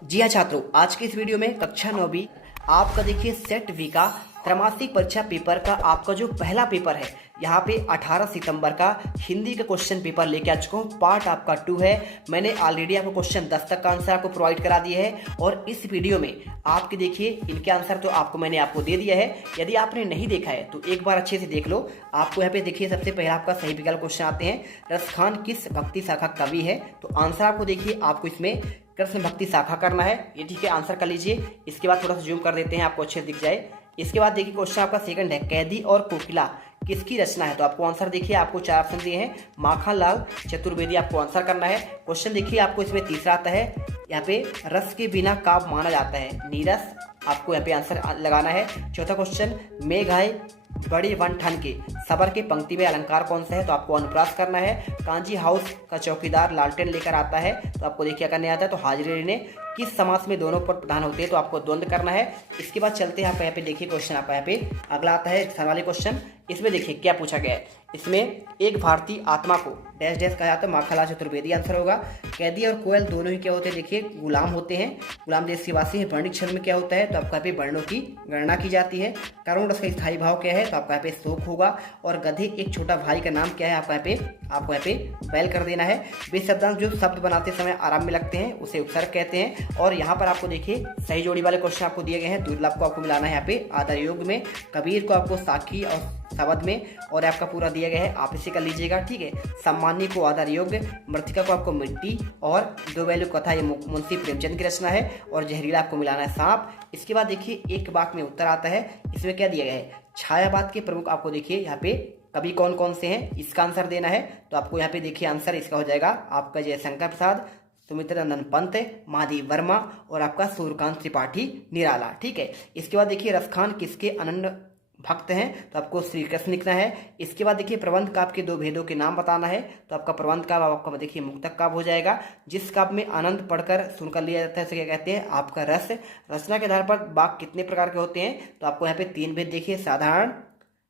जी हाँ छात्रों, आज के इस वीडियो में कक्षा 9वीं आपका देखिए सेट वी का त्रैमासिक परीक्षा पेपर का आपका जो पहला पेपर है, यहाँ पे 18 सितंबर का हिंदी का क्वेश्चन पेपर लेके आ चुका हूँ। पार्ट आपका 2 है। मैंने ऑलरेडी आपको क्वेश्चन 10 तक का आंसर आपको प्रोवाइड करा दिया है और इस वीडियो में आपके देखिए इनके आंसर तो मैंने आपको दे दिया है। यदि आपने नहीं देखा है तो एक बार अच्छे से देख लो। आपको यहाँ पे देखिए सबसे पहला आपका सही विकल्प क्वेश्चन आते हैं, रसखान किस भक्ति शाखा कवि है? तो आंसर आपको देखिए आपको इसमें कृष्ण भक्ति शाखा करना है। ये ठीक है, आंसर कर लीजिए। इसके बाद थोड़ा सा जूम कर देते हैं, आपको अच्छे दिख जाए। इसके बाद देखिए क्वेश्चन आपका सेकंड है, कैदी और कोकिला किसकी रचना है? तो आपको आंसर देखिए, आपको 4 ऑप्शन दिए हैं, माखनलाल चतुर्वेदी आपको आंसर करना है। क्वेश्चन देखिए आपको इसमें तीसरा आता है, यहाँ पे रस के बिना काव्य माना जाता है, नीरस आपको यहाँ पे आंसर लगाना है। चौथा क्वेश्चन, मेघाय बड़ी वन ठन के सबर के पंक्ति में अलंकार कौन सा है? तो आपको अनुप्रास करना है। कांजी हाउस का चौकीदार लालटेन लेकर आता है, तो आपको देखिए क्या करने आता है, तो हाजिरी लेने। किस समास में दोनों पद प्रधान होते हैं? तो आपको द्वंद्व करना है। इसके बाद चलते हैं आप यहाँ पे देखिए क्वेश्चन आपका यहाँ पे अगला आता है सवाली क्वेश्चन। इसमें देखिए क्या पूछा गया है, इसमें एक भारतीय आत्मा को डैश डैश कहा जाता है, माखनलाल चतुर्वेदी आंसर होगा। कैदी और कोयल दोनों ही क्या होते हैं? देखिए गुलाम होते हैं, गुलाम देश के वासी हैं। वर्णिक क्षण में क्या होता है? तो आपको यहाँ पे वर्णों की गणना की जाती है। करुण रस का स्थायी भाव क्या है? तो आपका यहाँ पे शोक होगा। और गधे एक छोटा भाई का नाम क्या है? आपको यहाँ पे बैल कर देना है। वे शब्दांश जो शब्द बनाते समय आराम में लगते हैं उसे उपसर्ग कहते हैं। और यहाँ पर आपको देखिए सही जोड़ी वाले क्वेश्चन आपको दिए गए हैं। दुर्लभ को आपको मिलाना है यहाँ पे आधार योग में, कबीर को आपको साखी और शब्द में, और आपका पूरा दिया गया है, आप इसे कर लीजिएगा। ठीक है, सम्मानी को आधार योग्य, मृतिका को आपको मिट्टी, और दो वैल्यू कथा ये मुंशी प्रेमचंद की रचना है, और जहरीला आपको मिलाना है सांप। इसके बाद देखिए एक वाक्य में उत्तर आता है, इसमें क्या दिया गया है, छायावाद के प्रमुख आपको देखिए यहाँ पे कवि कौन कौन से हैं इसका आंसर देना है। तो आपको यहाँ पे देखिए आंसर इसका हो जाएगा आपका जयशंकर प्रसाद, सुमित्रानंदन पंत, महादेव वर्मा, और आपका सूर्यकांत त्रिपाठी निराला। ठीक है, इसके बाद देखिए रसखान किसके अनन्य भक्त हैं? तो आपको श्री कृष्ण लिखना है। इसके बाद देखिए प्रबंध काव्य के 2 भेदों के नाम बताना है। तो आपका प्रबंध काव्य आपका देखिए मुक्तक काव्य हो जाएगा, जिस काव्य में आनंद पढ़कर सुनकर लिया जाता है उसे क्या कहते हैं? आपका रस। रचना के आधार पर वाक्य कितने प्रकार के होते हैं? तो आपको यहाँ पे 3 भेद देखिए, साधारण,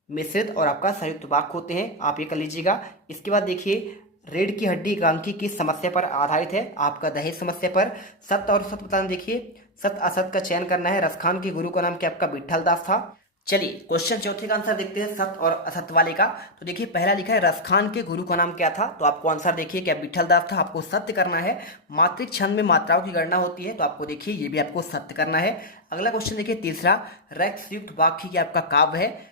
मिश्रित और आपका संयुक्त वाक्य होते हैं, आप ये कर लीजिएगा। इसके बाद देखिए रीढ़ की हड्डी एकांकी किस समस्या पर आधारित है? आपका दहेज समस्या पर। सत्य और असत्य बताना, देखिए सत्य असत्य का चयन करना है। रसखान के गुरु का नाम क्या? आपका विट्ठल दास था। चलिए क्वेश्चन चौथे का आंसर देखते हैं, सत्य और असत्य वाले का। तो देखिए पहला लिखा है रसखान के गुरु का नाम क्या था? तो आपको आंसर देखिए क्या विट्ठल दास था, आपको सत्य करना है। मात्रिक छंद में मात्राओं की गणना होती है, तो आपको देखिए ये भी आपको सत्य करना है। अगला क्वेश्चन देखिए तीसरा, रैक्स युक्त वाक्य की आपका काव्य है।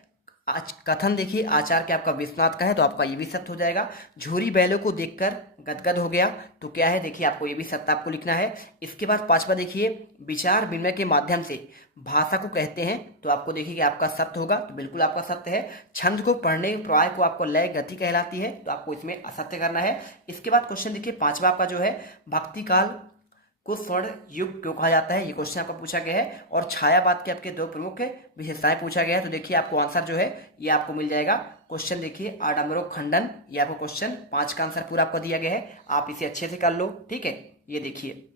आज कथन देखिए आचार के आपका विश्वनाथ का है, तो आपका ये भी सत्य हो जाएगा। झूरी बैलों को देखकर गदगद हो गया, तो क्या है? देखिए आपको ये भी सत्य आपको लिखना है। इसके बाद पांचवा देखिए विचार विनिमय के माध्यम से भाषा को कहते हैं, तो आपको देखिए कि आपका सत्य होगा, तो बिल्कुल आपका सत्य है। छंद को पढ़ने प्रवाह को आपको लय गति कहलाती है, तो आपको इसमें असत्य करना है। इसके बाद क्वेश्चन देखिए पांचवा आपका जो है, भक्ति काल को स्वर्ण युग क्यों कहा जाता है? ये क्वेश्चन आपका पूछा गया है। और छायावाद के आपके 2 प्रमुख विशेषताएं पूछा गया है, तो देखिए आपको आंसर जो है ये आपको मिल जाएगा। क्वेश्चन देखिए आडम्बरों खंडन, ये आपको क्वेश्चन 5 का आंसर पूरा आपको दिया गया है, आप इसे अच्छे से कर लो। ठीक है, ये देखिए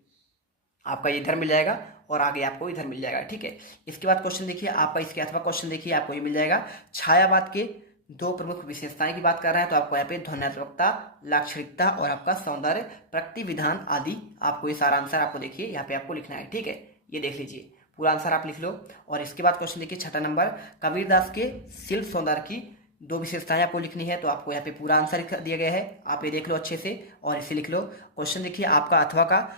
आपका इधर मिल जाएगा और आगे आपको इधर मिल जाएगा। ठीक है, इसके बाद क्वेश्चन देखिए आपका इसके अथवा क्वेश्चन देखिए आपको ये मिल जाएगा, छायावाद के 2 प्रमुख विशेषताएं की बात कर रहे हैं, तो आपको यहाँ पे ध्वन्यात्मकता, लाक्षणिकता और आपका सौंदर्य प्रकृति विधान आदि, आपको ये सारा आंसर आपको देखिए यहाँ पे आपको लिखना है। ठीक है, ये देख लीजिए पूरा आंसर आप लिख लो। और इसके बाद क्वेश्चन देखिए छठा नंबर, कबीरदास के शिल्प सौंदर्य की 2 विशेषताएं आपको लिखनी है, तो आपको यहाँ पे पूरा आंसर दिया गया है, आप ये देख लो अच्छे से और इसे लिख लो। क्वेश्चन देखिए आपका अथवा का,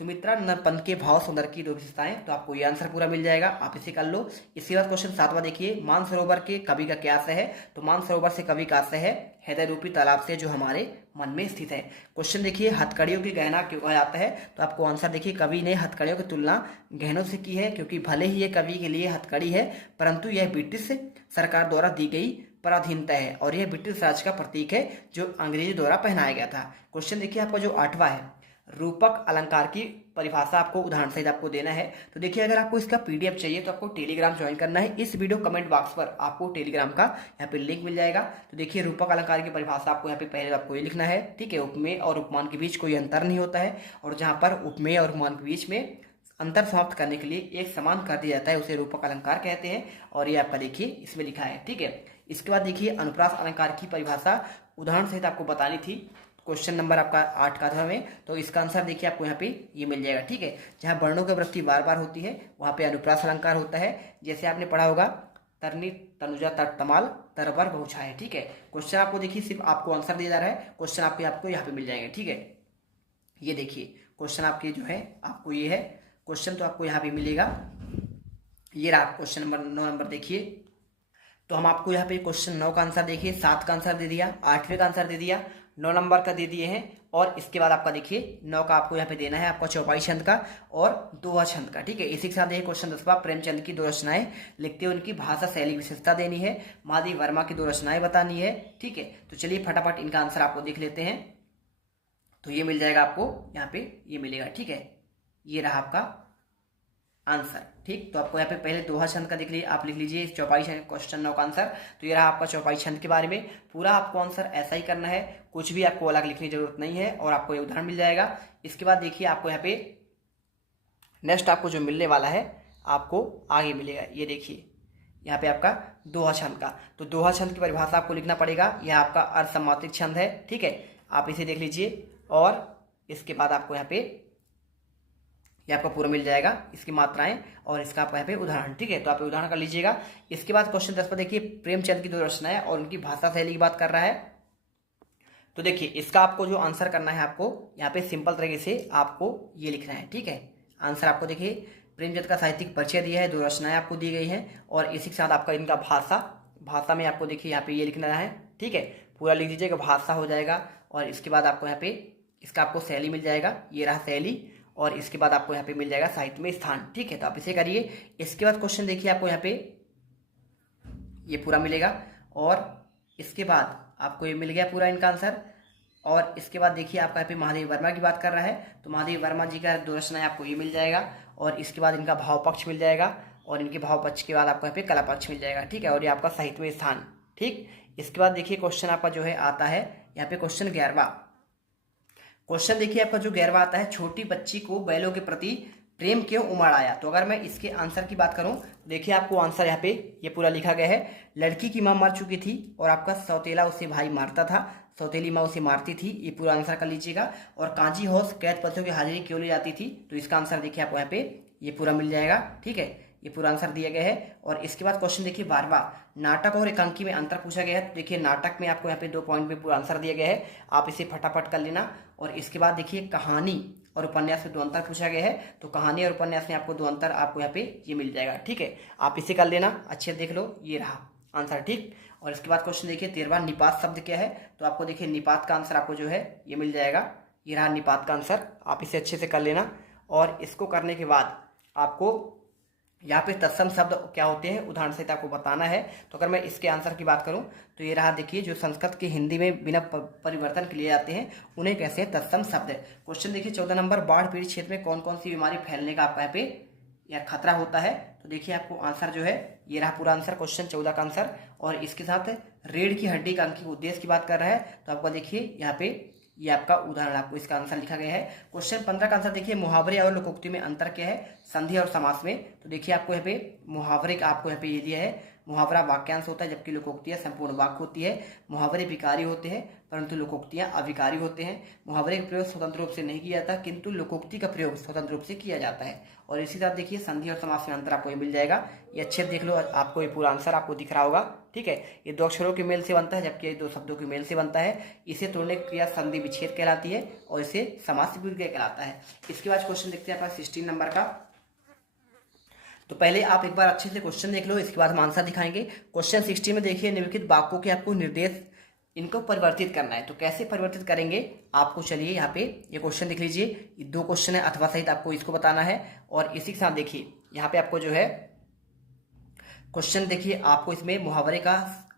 सुमित्रानंदन पंत के भाव सौंदर्य की 2 विशेषताएं, तो आपको ये आंसर पूरा मिल जाएगा, आप इसे कर लो। इसके बाद क्वेश्चन 7वां देखिए, मानसरोवर के कवि का क्या आशय है? तो मानसरोवर से कवि का आशय है हृदय रूपी तालाब से जो हमारे मन में स्थित है। क्वेश्चन देखिए हथकड़ियों की गहना क्यों कहा जाता है? तो आपको आंसर देखिए, कवि ने हथकड़ियों की तुलना गहनों से की है, क्योंकि भले ही ये कवि के लिए हथकड़ी है, परंतु यह ब्रिटिश सरकार द्वारा दी गई पराधीनता है, और यह ब्रिटिश राज का प्रतीक है जो अंग्रेजी द्वारा पहनाया गया था। क्वेश्चन देखिए आपका जो 8वां है, रूपक अलंकार की परिभाषा आपको उदाहरण सहित आपको देना है। तो देखिए अगर आपको इसका पीडीएफ चाहिए तो आपको टेलीग्राम ज्वाइन करना है। इस वीडियो कमेंट बॉक्स पर आपको टेलीग्राम का यहाँ पे लिंक मिल जाएगा। तो देखिए रूपक अलंकार की परिभाषा आपको यहाँ पे पहले आपको ये लिखना है। ठीक है, उपमेय और उपमान के बीच कोई अंतर नहीं होता है, और जहाँ पर उपमेय और उपमान के बीच में अंतर समाप्त करने के लिए एक समान कर दिया जाता है उसे रूपक अलंकार कहते हैं, और ये आपका देखिए इसमें लिखा है। ठीक है, इसके बाद देखिए अनुप्रास अलंकार की परिभाषा उदाहरण सहित आपको बतानी थी। क्वेश्चन नंबर आपका 8 का था में, तो इसका आंसर देखिए आपको यहाँ पे ये मिल जाएगा। ठीक है, जहाँ वर्णों की वृद्धि बार बार होती है वहाँ पे अनुप्रास अलंकार होता है। जैसे आपने पढ़ा होगा तरनी तनुजा तमाल तरबर बहुछा है। ठीक है, क्वेश्चन आपको देखिए सिर्फ आपको आंसर दिया जा रहा है, क्वेश्चन आपको यहाँ पे मिल जाएंगे। ठीक है, ये देखिए क्वेश्चन आपके जो है आपको ये है क्वेश्चन, तो आपको यहाँ पे मिलेगा। ये रहा क्वेश्चन नंबर 9 नंबर देखिए। तो हम आपको यहाँ पे क्वेश्चन 9 का आंसर देखिए, 7 का आंसर दे दिया, 8वें का आंसर दे दिया, 9 नंबर का दे दिए हैं। और इसके बाद आपका देखिए 9 का आपको यहाँ पे देना है आपका चौपाई छंद का और दोहा छंद का। ठीक है, इसी के साथ देखिए क्वेश्चन 10वां प्रेमचंद की 2 रचनाएं लिखते हुए उनकी भाषा शैली विशेषता देनी है, महादेव वर्मा की 2 रचनाएं बतानी है। ठीक है, तो चलिए फटाफट इनका आंसर आपको देख लेते हैं। तो ये मिल जाएगा आपको यहाँ पे, ये मिलेगा। ठीक है, ये रहा आपका आंसर। ठीक, तो आपको यहाँ पे पहले दोहा छंद का देख लीजिए, आप लिख लीजिए चौपाई छंद क्वेश्चन 9 का आंसर। तो ये रहा आपका चौपाई छंद के बारे में, पूरा आपको आंसर ऐसा ही करना है, कुछ भी आपको अलग लिखने की जरूरत नहीं है और आपको ये उदाहरण मिल जाएगा। इसके बाद देखिए आपको यहाँ पे नेक्स्ट आपको जो मिलने वाला है आपको आगे मिलेगा। ये देखिए यहाँ पे आपका दोहा छंद का, तो दोहा छंद की परिभाषा आपको लिखना पड़ेगा। यह आपका अर्धसमात्रिक छंद है। ठीक है, आप इसे देख लीजिए और इसके बाद आपको यहाँ पे ये आपका पूरा मिल जाएगा, इसकी मात्राएं और इसका आपका यहाँ पे उदाहरण। ठीक है, तो आप उदाहरण कर लीजिएगा। इसके बाद क्वेश्चन 10 पर देखिए प्रेमचंद की 2 रचनाएं और उनकी भाषा शैली की बात कर रहा है। तो देखिए इसका आपको जो आंसर करना है, आपको यहाँ पे सिंपल तरीके से आपको ये लिखना है। ठीक है, आंसर आपको देखिए प्रेमचंद का साहित्यिक परिचय दिया है, 2 रचनाएं आपको दी गई हैं और इसी के साथ आपका इनका भाषा में आपको देखिए यहाँ पे ये लिखना है। ठीक है, पूरा लिख दीजिएगा, भाषा हो जाएगा और इसके बाद आपको यहाँ पे इसका आपको शैली मिल जाएगा, ये रहा शैली, और इसके बाद आपको यहाँ पे मिल जाएगा साहित्य में स्थान। ठीक है, तो आप इसे करिए। इसके बाद क्वेश्चन देखिए आपको यहाँ पे ये पूरा मिलेगा और इसके बाद आपको ये मिल गया पूरा इनका आंसर। और इसके बाद देखिए आपका यहाँ पे महादेव वर्मा की बात कर रहा है, तो महादेव वर्मा जी का 2 रचनाएं आपको ये मिल जाएगा और इसके बाद इनका भाव पक्ष मिल जाएगा और इनके भाव पक्ष के बाद आपको यहाँ पे कला पक्ष मिल जाएगा। ठीक है, और ये आपका साहित्य में स्थान। ठीक, इसके बाद देखिए क्वेश्चन आपका जो है आता है यहाँ पे क्वेश्चन 11वां। क्वेश्चन देखिए आपका जो 11वां आता है, छोटी बच्ची को बैलों के प्रति प्रेम क्यों उमड़ आया। तो अगर मैं इसके आंसर की बात करूं, देखिए आपको आंसर यहाँ पे ये पूरा लिखा गया है। लड़की की मां मर चुकी थी और आपका सौतेला उसे भाई मारता था, सौतेली मां उसे मारती थी, ये पूरा आंसर कर लीजिएगा। और कांजी हाउस कैद पतियों की हाजिरी क्यों ली जाती थी, तो इसका आंसर देखिए आपको यहाँ पे ये पूरा मिल जाएगा। ठीक है, ये पूरा आंसर दिया गया है। और इसके बाद क्वेश्चन देखिए 12वां, नाटक और एकांकी में अंतर पूछा गया है। तो देखिए नाटक में आपको यहाँ पे 2 पॉइंट में पूरा आंसर दिया गया है, आप इसे फटाफट कर लेना। और इसके बाद देखिए कहानी और उपन्यास में 2 अंतर पूछा गया है, तो कहानी और उपन्यास में आपको 2 अंतर आपको यहाँ पे ये मिल जाएगा। ठीक है, आप इसे कर लेना, अच्छे देख लो, ये रहा आंसर। ठीक, और इसके बाद क्वेश्चन देखिए 13वां, निपात शब्द क्या है। तो आपको देखिए निपात का आंसर आपको जो है ये मिल जाएगा, ये रहा निपात का आंसर, आप इसे अच्छे से कर लेना। और इसको करने के बाद आपको यहाँ पे तत्सम शब्द क्या होते हैं उदाहरण सहित आपको बताना है। तो अगर मैं इसके आंसर की बात करूँ तो ये रहा देखिए, जो संस्कृत के हिंदी में बिना परिवर्तन के लिए जाते हैं उन्हें कैसे तत्सम शब्द। क्वेश्चन देखिए 14 नंबर, बाढ़ पीड़ित क्षेत्र में कौन कौन सी बीमारी फैलने का आपका यहाँ पे या खतरा होता है। तो देखिए आपको आंसर जो है ये रहा पूरा आंसर, क्वेश्चन 14 का आंसर। और इसके साथ रीढ़ की हड्डी का अंकित उद्देश्य की बात कर रहा है, तो आपको देखिए यहाँ पे ये आपका उदाहरण आपको इसका आंसर लिखा गया है। क्वेश्चन 15 का आंसर देखिए, मुहावरे और लोकोक्ति में अंतर क्या है, संधि और समास में। तो देखिए आपको यहाँ पे मुहावरे का आपको यहाँ पे ये दिया है, मुहावरा वाक्यांश होता है जबकि लोकोक्तियाँ संपूर्ण वाक्य होती है। मुहावरे विकारी होते हैं परंतु लोकोक्तियाँ अविकारी होते हैं। मुहावरे का प्रयोग स्वतंत्र रूप से नहीं किया जाता किंतु लोकोक्ति का प्रयोग स्वतंत्र रूप से किया जाता है। और इसी तरह देखिए संधि और समास में अंतर आपको ये मिल जाएगा, ये अच्छे देख लो, आपको ये पूरा आंसर आपको दिख रहा होगा। ठीक है, ये 2 अक्षरों के मेल से बनता है जबकि ये 2 शब्दों के मेल से बनता है। इसे तोड़ने की क्रिया संधि विच्छेद कहलाती है और इसे समास विग्रह कहलाता है। इसके बाद क्वेश्चन देखते हैं आपका 16 नंबर का। तो पहले आप एक बार अच्छे से क्वेश्चन देख लो, इसके बाद हम आंसर दिखाएंगे। क्वेश्चन 16 में देखिए, निम्नलिखित वाक्यों के आपको निर्देश इनको परिवर्तित करना है। तो कैसे परिवर्तित करेंगे आपको, चलिए यहाँ पे ये क्वेश्चन देख लीजिए, ये 2 क्वेश्चन है अथवा सहित आपको इसको बताना है। और इसी के साथ देखिए यहाँ पे आपको जो है क्वेश्चन देखिए, आपको इसमें मुहावरे का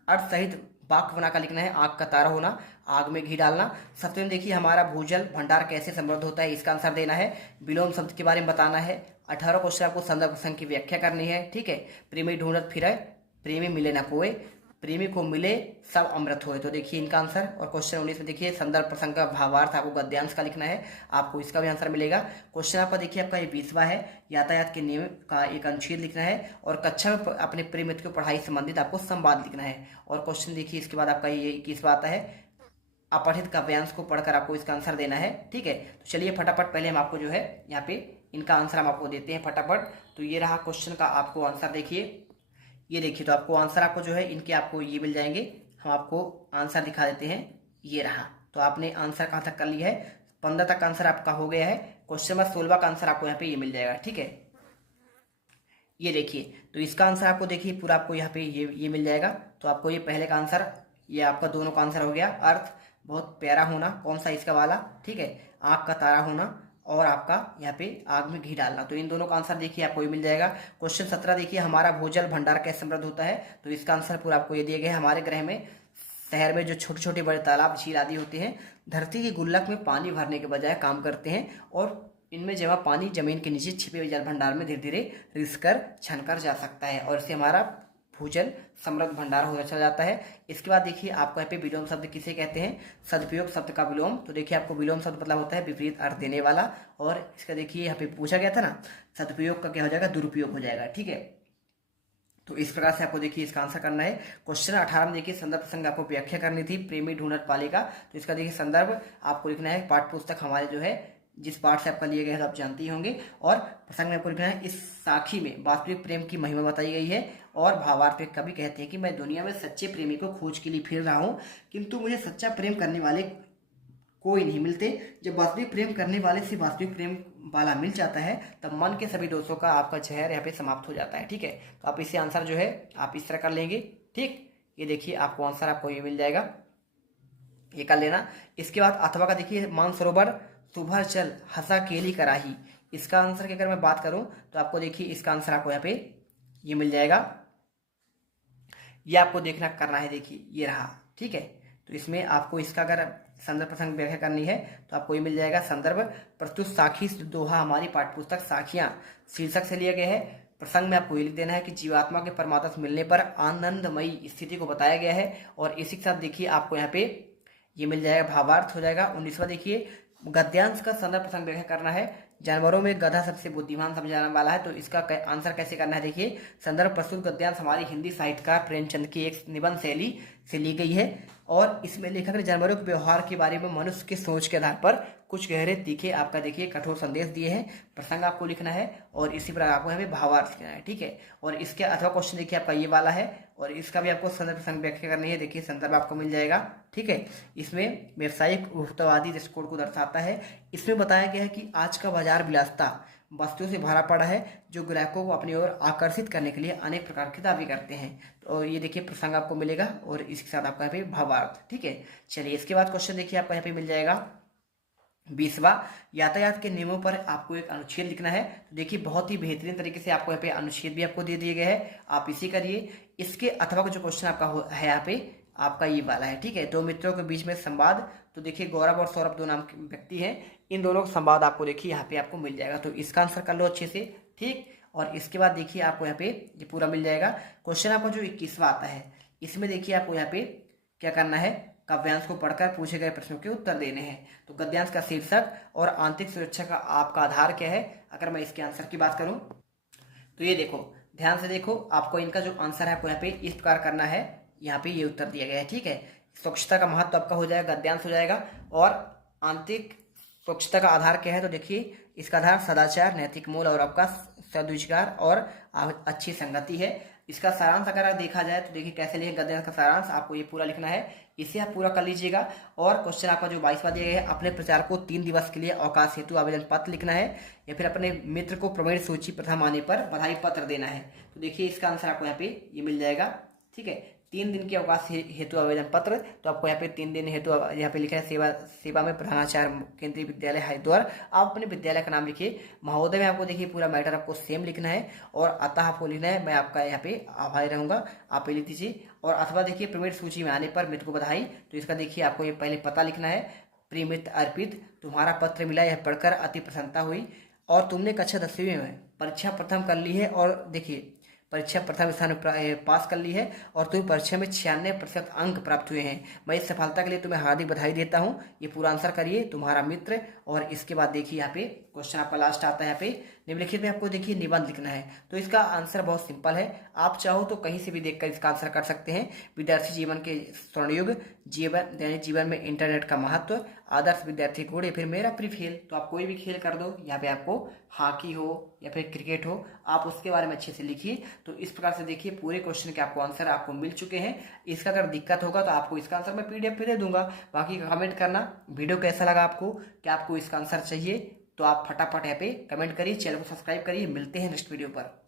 अर्थ सहित वाक्य बनाकर लिखना है। आग का तारा होना, आग में घी डालना। सबसे देखिए हमारा भूजल भंडार कैसे समृद्ध होता है, इसका आंसर देना है। विलोम शब्द के बारे में बताना है। 18 क्वेश्चन आपको संदर्भ प्रसंग की व्याख्या करनी है। ठीक है, प्रेमी ढूंढत फिरे, प्रेमी मिले न कोई, प्रेमी को मिले सब अमृत होए। तो देखिए इनका आंसर। और क्वेश्चन 19 में देखिए संदर्भ प्रसंग का भावार्थ आपको गद्यांश का लिखना है, आपको इसका भी आंसर मिलेगा। क्वेश्चन आपका देखिए आपका ये 20वां है, यातायात के नियम का एक अनुच्छेद लिखना है। और कक्षा में अपने प्रिय मित्र को पढ़ाई संबंधित आपको संवाद लिखना है। और क्वेश्चन देखिए इसके बाद आपका ये 21वां आता है, अपठित काव्यांश को पढ़कर आपको इसका आंसर देना है। ठीक है, तो चलिए फटाफट पहले हम आपको जो है यहाँ पे इनका आंसर हम आपको देते हैं फटाफट। तो ये रहा क्वेश्चन का आपको आंसर, देखिए ये देखिए। तो आपको आंसर आपको जो है इनके आपको ये मिल जाएंगे। हम आपको आंसर दिखा देते हैं, ये रहा। तो आपने आंसर कहाँ तक कर लिया है, 15 तक आंसर आपका हो गया है। क्वेश्चन नंबर 16 का आंसर आपको यहाँ पे ये मिल जाएगा। ठीक है, ये देखिए। तो इसका आंसर आपको देखिए पूरा आपको यहाँ पे ये मिल जाएगा। तो आपको ये पहले का आंसर, ये आपका दोनों का आंसर हो गया। अर्थ बहुत प्यारा होना, कौन सा इसका वाला, ठीक है, आँख का तारा होना और आपका यहाँ पे आग में घी डालना। तो इन दोनों का आंसर देखिए आपको ये मिल जाएगा। क्वेश्चन 17 देखिए, हमारा भूजल भंडार कैसे समृद्ध होता है। तो इसका आंसर पूरा आपको ये दिया गया है। हमारे ग्रह में, शहर में जो छोटे छोटे बड़े तालाब झील आदि होते हैं, धरती की गुल्लक में पानी भरने के बजाय काम करते हैं और इनमें जमा पानी जमीन के नीचे छिपे हुए जल भंडार में धीरे धीरे रिस कर छनकर जा सकता है और इससे हमारा भूजल समृद्ध भंडार हो चला जाता है। इसके बाद देखिए आपको यहाँ पे विलोम शब्द किसे कहते हैं, सदुपयोग शब्द का विलोम। तो देखिए आपको विलोम शब्द मतलब होता है विपरीत अर्थ देने वाला। और इसका देखिए यहाँ पे पूछा गया था ना, सदुपयोग का क्या हो जाएगा, दुरुपयोग हो जाएगा। ठीक है, तो इस प्रकार से आपको देखिए इसका आंसर करना है। क्वेश्चन 18 में देखिए संदर्भ प्रसंग आपको व्याख्या करनी थी, प्रेमी ढूंढत पालेगा। तो इसका देखिए संदर्भ आपको लिखना है, पाठ्य पुस्तक हमारे जो है जिस पाठ से आपका लिए गए हैं तो आप जानते ही होंगे। और प्रसंग में आपको लिखना है, इस साखी में वास्तविक प्रेम की महिमा बताई गई है और भावार्थ में कवि कहते हैं कि मैं दुनिया में सच्चे प्रेमी को खोज के लिए फिर रहा हूँ, किंतु मुझे सच्चा प्रेम करने वाले कोई नहीं मिलते। जब वास्तविक प्रेम करने वाले से वास्तविक प्रेम वाला मिल जाता है तब मन के सभी दोषों का आपका जहर यहाँ पे समाप्त हो जाता है। ठीक है, तो आप इसे आंसर जो है आप इस तरह कर लेंगे। ठीक, ये देखिए आपको आंसर आपको ये मिल जाएगा, ये कर लेना। इसके बाद अथवा का देखिए, मानसरोवर सुबह चल हंसा केली कराही। इसका आंसर की अगर मैं बात करूं तो आपको देखिए इसका आंसर आपको यहाँ पे ये मिल जाएगा। ये आपको देखना करना है, देखिए ये रहा। ठीक है, तो इसमें आपको इसका अगर संदर्भ प्रसंग व्याख्या करनी है तो आपको ये मिल जाएगा। संदर्भ प्रस्तुत साखी दोहा हमारी पाठ्यपुस्तक साखियां शीर्षक से लिया गया है। प्रसंग में आपको ये लिख देना है कि जीवात्मा के परमात्मा से मिलने पर आनंदमयी स्थिति को बताया गया है। और इसी के साथ देखिए आपको यहाँ पे ये मिल जाएगा, भावार्थ हो जाएगा। 19वां देखिए, गद्यांश का संदर्भ प्रसंग व्याख्या करना है। जानवरों में गधा सबसे बुद्धिमान समझा जाने वाला है। तो इसका आंसर कैसे करना है, देखिए संदर्भ प्रस्तुत गद्यांश हमारी हिंदी साहित्यकार प्रेमचंद की एक निबंध शैली से ली गई है और इसमें लेखक ने जानवरों के व्यवहार के बारे में मनुष्य की सोच के आधार पर कुछ गहरे तीखे आपका देखिए कठोर संदेश दिए हैं। प्रसंग आपको लिखना है और इसी प्रकार आपको यहाँ पे भावार्थ लिखना है। ठीक है, और इसके अथवा क्वेश्चन देखिए आपका ये वाला है और इसका भी आपको संदर्भ प्रसंग व्याख्या करनी है। देखिए संदर्भ आपको मिल जाएगा। ठीक है, इसमें व्यवसायिक उपभोक्तावादी दृष्टिकोण को दर्शाता है। इसमें बताया गया है कि आज का बाजार विलासिता वस्तुओं से भरा पड़ा है जो ग्राहकों को अपनी ओर आकर्षित करने के लिए अनेक प्रकार के दावे करते हैं। तो ये देखिए प्रसंग आपको मिलेगा और इसके साथ आपका यहाँ पे भावार्थ। ठीक है, चलिए इसके बाद क्वेश्चन देखिए आपका यहाँ पे मिल जाएगा 20वां, यातायात के नियमों पर आपको एक अनुच्छेद लिखना है। तो देखिए बहुत ही बेहतरीन तरीके से आपको यहाँ पे अनुच्छेद भी आपको दे दिए गए हैं, आप इसी करिए। इसके अथवा का जो क्वेश्चन आपका है यहाँ पे आपका ये वाला है। ठीक है, दो मित्रों के बीच में संवाद। तो देखिए गौरव और सौरभ दो नाम के व्यक्ति हैं, इन दोनों का संवाद आपको देखिए यहाँ पे आपको मिल जाएगा। तो इसका आंसर कर लो अच्छे से। ठीक, और इसके बाद देखिए आपको यहाँ पे ये पूरा मिल जाएगा। क्वेश्चन आपका जो 21वां आता है, इसमें देखिए आपको यहाँ पे क्या करना है, काव्यांश को पढ़कर पूछे गए प्रश्नों के उत्तर देने हैं। तो गद्यांश का शीर्षक और आंतरिक सुरक्षा का आपका आधार क्या है। अगर मैं इसके आंसर की बात करूं तो ये देखो, ध्यान से देखो, आपको इनका जो आंसर है आपको यहाँ पे इस प्रकार करना है। यहाँ पे ये उत्तर दिया गया है। ठीक है, स्वच्छता का महत्व आपका हो जाएगा, गद्यांश हो जाएगा। और आंतरिक स्वच्छता का आधार क्या है, तो देखिए इसका आधार सदाचार, नैतिक मूल्य और आपका सदुचिकार और अच्छी संगति है। इसका सारांश अगर देखा जाए तो देखिए कैसे लिखे, गद्यांश का सारांश आपको ये पूरा लिखना है, इसे आप पूरा कर लीजिएगा। और क्वेश्चन आपका जो 22वां दिया गया है, अपने प्रचार को 3 दिवस के लिए अवकाश हेतु आवेदन पत्र लिखना है या फिर अपने मित्र को प्रवीण सूची प्रथम आने पर बधाई पत्र देना है। तो देखिए इसका आंसर आपको यहाँ पे ये मिल जाएगा। ठीक है, 3 दिन के अवकाश हेतु आवेदन पत्र। तो आपको यहाँ पे 3 दिन हेतु यहाँ पे लिखा है सेवा में प्रधानाचार्य केंद्रीय विद्यालय हरिद्वार। आप अपने विद्यालय का नाम लिखिए। महोदय में आपको देखिए पूरा मैटर आपको सेम लिखना है और अतः आपको लिखना है मैं आपका यहाँ पे आभारी रहूंगा, आप ये लिख दीजिए। और अथवा देखिए प्रवीण सूची में आने पर मित्र को बधाई। तो इसका देखिए आपको ये पहले पता लिखना है, प्रिय मित्र अर्पित, तुम्हारा पत्र मिला, यह पढ़कर अति प्रसन्नता हुई और तुमने कक्षा 10वीं में परीक्षा प्रथम कर ली है और देखिए परीक्षा प्रथम स्थान पास कर ली है और तुम्हें परीक्षा में 96% अंक प्राप्त हुए हैं। मैं इस सफलता के लिए तुम्हें हार्दिक बधाई देता हूँ। ये पूरा आंसर करिए, तुम्हारा मित्र। और इसके बाद देखिए यहाँ पे क्वेश्चन आपका लास्ट आता है यहाँ पे निम्नलिखित में आपको देखिए निबंध लिखना है। तो इसका आंसर बहुत सिंपल है, आप चाहो तो कहीं से भी देखकर इसका आंसर कर सकते हैं। विद्यार्थी जीवन के स्वर्णयुग, जीवन दैनिक जीवन में इंटरनेट का महत्व, आदर्श विद्यार्थी गुण या फिर मेरा प्रिय खेल। तो आप कोई भी खेल कर दो, यहाँ पे आपको हॉकी हो या फिर क्रिकेट हो, आप उसके बारे में अच्छे से लिखिए। तो इस प्रकार से देखिए पूरे क्वेश्चन के आपको आंसर आपको मिल चुके हैं। इसका अगर दिक्कत होगा तो आपको इसका आंसर मैं PDF पे दे दूंगा। बाकी कमेंट करना वीडियो कैसा लगा आपको, क्या आपको इसका आंसर चाहिए, तो आप फटाफट यहाँ पे कमेंट करिए, चैनल को सब्सक्राइब करिए। मिलते हैं नेक्स्ट वीडियो पर।